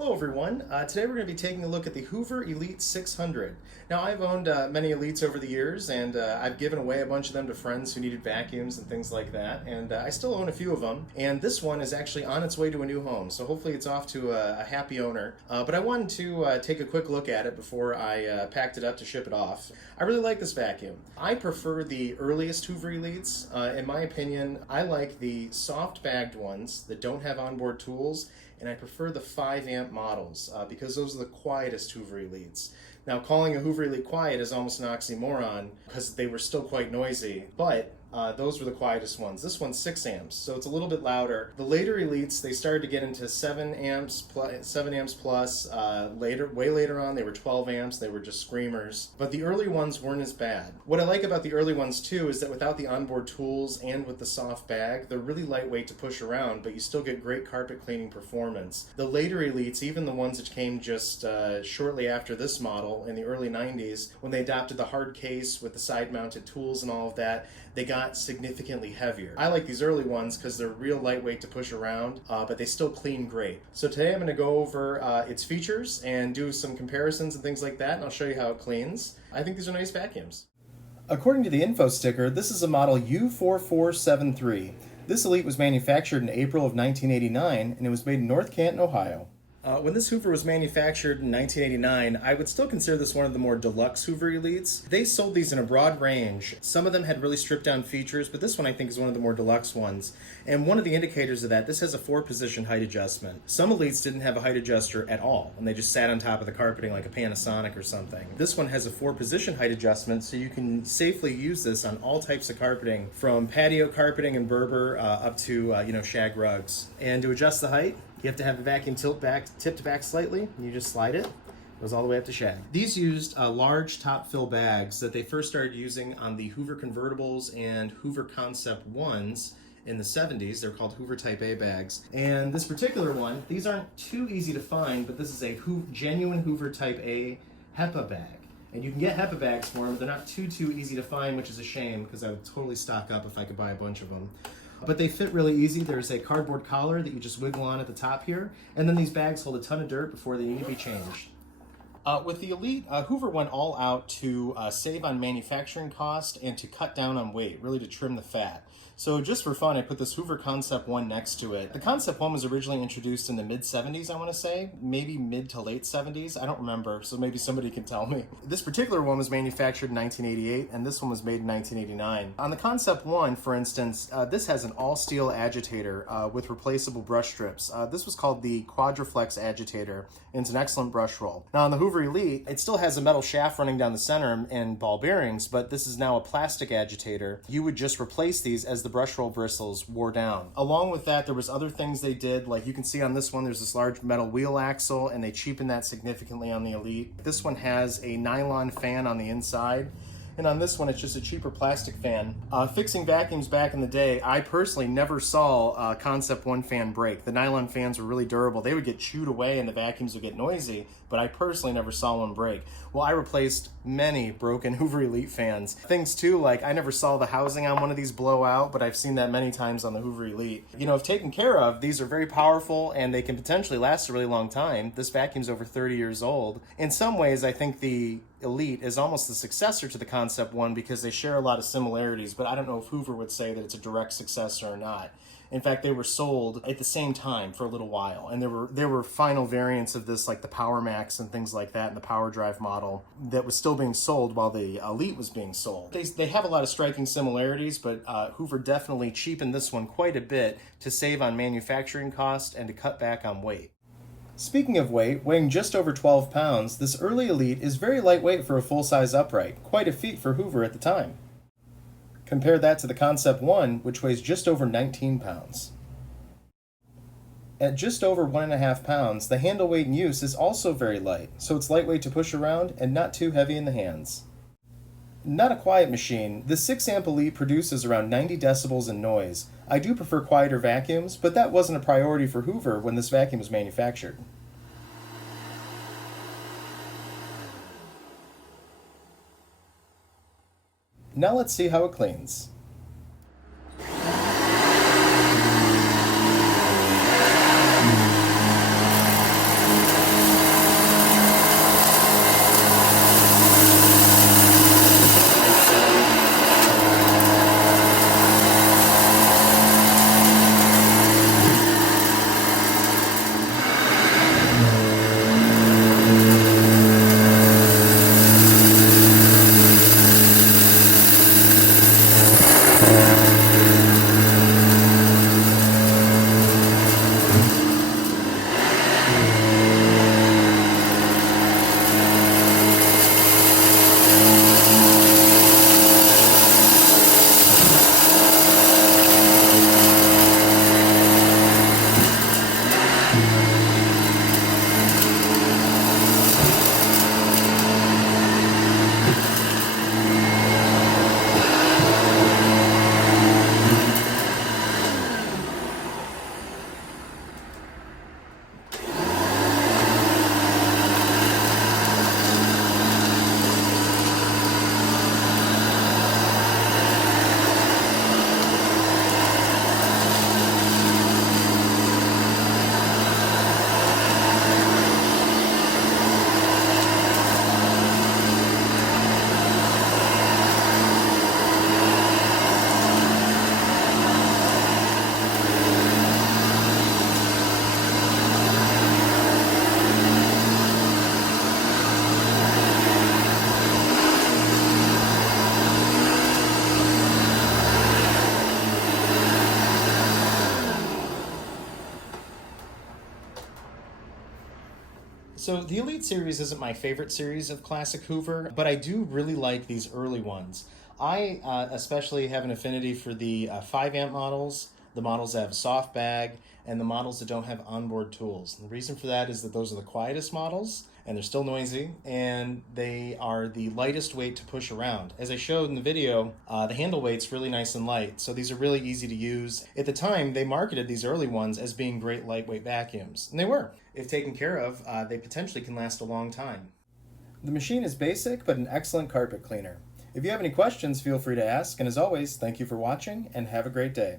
Hello everyone. Today we're going to be taking a look at the Hoover Elite 600. Now I've owned many Elites over the years, and I've given away a bunch of them to friends who needed vacuums and things like that, and I still own a few of them, and this one is actually on its way to a new home, so hopefully it's off to a happy owner. But I wanted to take a quick look at it before I packed it up to ship it off. I really like this vacuum. I prefer the earliest Hoover Elites. In my opinion, I like the soft bagged ones that don't have onboard tools, and I prefer the 5-amp models because those are the quietest Hoover Elites. Now, calling a Hoover Elite quiet is almost an oxymoron because they were still quite noisy, but those were the quietest ones. This one's 6 amps, so it's a little bit louder. The later Elites, they started to get into 7 amps plus. Way later on, they were 12 amps. They were just screamers. But the early ones weren't as bad. What I like about the early ones too is that without the onboard tools and with the soft bag, they're really lightweight to push around, but you still get great carpet cleaning performance. The later Elites, even the ones that came just shortly after this model in the early 90s, when they adopted the hard case with the side-mounted tools and all of that, they got significantly heavier. I like these early ones because they're real lightweight to push around, but they still clean great. So today I'm going to go over its features and do some comparisons and things like that, and I'll show you how it cleans. I think these are nice vacuums. According to the info sticker, this is a Model U4473. This Elite was manufactured in April of 1989, and it was made in North Canton, Ohio. When this Hoover was manufactured in 1989, I would still consider this one of the more deluxe Hoover Elites. They sold these in a broad range. Some of them had really stripped down features, but this one I think is one of the more deluxe ones. And one of the indicators of that, this has a 4-position height adjustment. Some Elites didn't have a height adjuster at all, and they just sat on top of the carpeting like a Panasonic or something. This one has a 4-position height adjustment, so you can safely use this on all types of carpeting, from patio carpeting and Berber up to shag rugs. And to adjust the height, you have to have the vacuum tipped back slightly, and you just slide it. It goes all the way up to shag. These used large top fill bags that they first started using on the Hoover convertibles and Hoover Concept 1s in the 70s. They're called Hoover Type A bags. And this particular one, these aren't too easy to find, but this is a genuine Hoover Type A HEPA bag. And you can get HEPA bags for them, but they're not too easy to find, which is a shame because I would totally stock up if I could buy a bunch of them. But they fit really easy. There's a cardboard collar that you just wiggle on at the top here, and then these bags hold a ton of dirt before they need to be changed. With the Elite, Hoover went all out to save on manufacturing cost and to cut down on weight, really to trim the fat. So just for fun, I put this Hoover Concept 1 next to it. The Concept 1 was originally introduced in the mid-70s, I want to say. Maybe mid to late 70s. I don't remember, so maybe somebody can tell me. This particular one was manufactured in 1988, and this one was made in 1989. On the Concept 1, for instance, this has an all-steel agitator with replaceable brush strips. This was called the Quadraflex agitator, and it's an excellent brush roll. Now on the Hoover Elite, it still has a metal shaft running down the center and ball bearings, but this is now a plastic agitator. You would just replace these as the brush roll bristles wore down. Along with that, there was other things they did, like you can see on this one, there's this large metal wheel axle, and they cheapened that significantly on the Elite. This one has a nylon fan on the inside, and on this one, it's just a cheaper plastic fan. Fixing vacuums back in the day, I personally never saw a Concept 1 fan break. The nylon fans were really durable. They would get chewed away and the vacuums would get noisy, but I personally never saw one break. Well, I replaced many broken Hoover Elite fans. Things too, like I never saw the housing on one of these blow out, but I've seen that many times on the Hoover Elite. If taken care of, these are very powerful and they can potentially last a really long time. This vacuum's over 30 years old. In some ways, I think the Elite is almost the successor to the Concept 1 because they share a lot of similarities, but I don't know if Hoover would say that it's a direct successor or not. In fact, they were sold at the same time for a little while, and there were final variants of this, like the Power Max and things like that, and the Power Drive model that was still being sold while the Elite was being sold. They have a lot of striking similarities, but Hoover definitely cheapened this one quite a bit to save on manufacturing cost and to cut back on weight. Speaking of weight, weighing just over 12 pounds, this early Elite is very lightweight for a full-size upright, quite a feat for Hoover at the time. Compare that to the Concept 1, which weighs just over 19 pounds. At just over 1.5 pounds, the handle weight in use is also very light, so it's lightweight to push around and not too heavy in the hands. Not a quiet machine, the 6-amp Elite produces around 90 decibels in noise. I do prefer quieter vacuums, but that wasn't a priority for Hoover when this vacuum was manufactured. Now let's see how it cleans. So the Elite series isn't my favorite series of classic Hoover, but I do really like these early ones. I especially have an affinity for the 5 amp models, the models that have soft bag, and the models that don't have onboard tools. And the reason for that is that those are the quietest models, and they're still noisy, and they are the lightest weight to push around. As I showed in the video, the handle weight's really nice and light, so these are really easy to use. At the time, they marketed these early ones as being great lightweight vacuums, and they were. If taken care of, they potentially can last a long time. The machine is basic, but an excellent carpet cleaner. If you have any questions, feel free to ask, and as always, thank you for watching, and have a great day.